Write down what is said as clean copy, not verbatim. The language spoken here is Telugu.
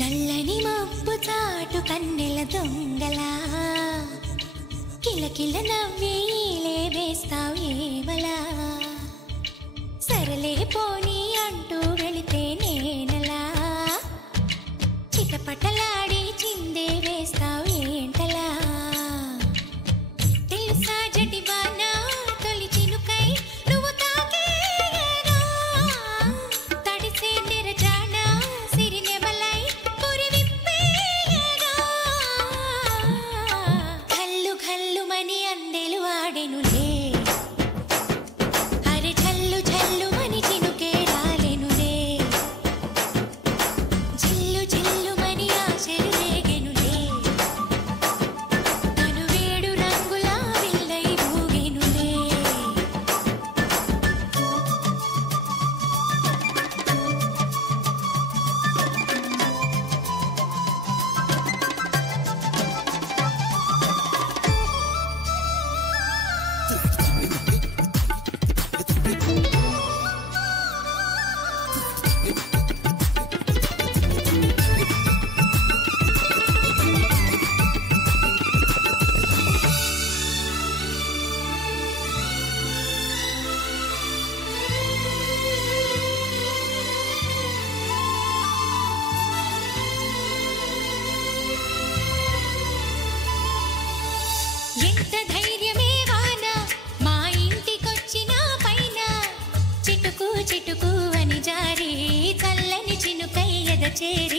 నల్లని మబ్బు చాటు కన్నెల దొంగలా కిలకిల నవ్వేలే వేస్తావు ఏవలా సరలే పోనీ అంటూ వెళితే నేనలా చిటపటలాడి చిందే వేస్తావు ఏంటలా తెలుసా జటివానా తొలి చినుకై నువ్వు తాకేయగా తడిసే నిరజానా సిరినెమలై పురి విప్పేయగా ఘల్లు ఘల్లుమని అందెలు ఆడెనులే అరే ఝల్లు ఝల్లుమని చినుకే రాలెనులే జిల్లు జిల్లుమని ఆశలు రేగెనులే తను వేడు రంగుల విల్లై ఊగెనులే ఎంత ధైర్యమే వాన మా ఇంటికొచ్చిన పైన చిటుకు చిటుకు అని జారి చల్లని చినుకై ఎద చేరి